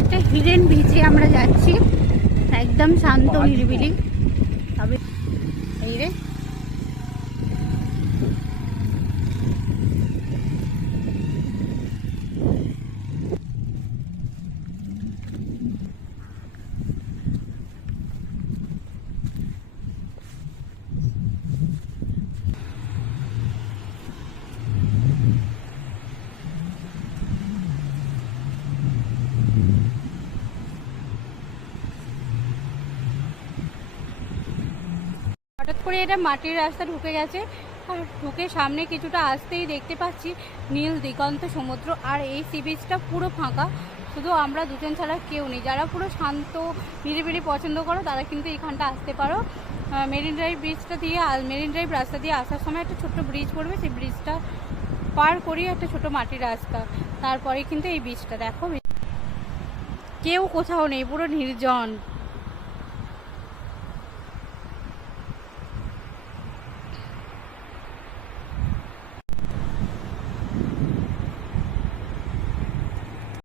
একটা হিডেন বিচে আমরা যাচ্ছি, একদম শান্ত নিরিবিলি। তবে এই রে হঠাৎ করে এটা মাটির রাস্তা ঢুকে গেছে, আর ঢুকে সামনে কিছুটা আসতেই দেখতে পাচ্ছি নীল দিগন্ত সমুদ্র। আর এই সি বিচটা পুরো ফাঁকা, শুধু আমরা দুজন ছাড়া কেউ নেই। যারা পুরো শান্ত নিরিবিলি পছন্দ করো তারা কিন্তু এইখানটা আসতে পারো। মেরিন ড্রাইভ ব্রিজটা দিয়ে, মেরিন ড্রাইভ রাস্তা দিয়ে আসার সময় একটা ছোট্ট ব্রিজ পড়বে, সেই ব্রিজটা পার করিয়ে একটা ছোট মাটির রাস্তা, তারপরে কিন্তু এই বিচটা। দেখো কেউ কোথাও নেই, পুরো নির্জন।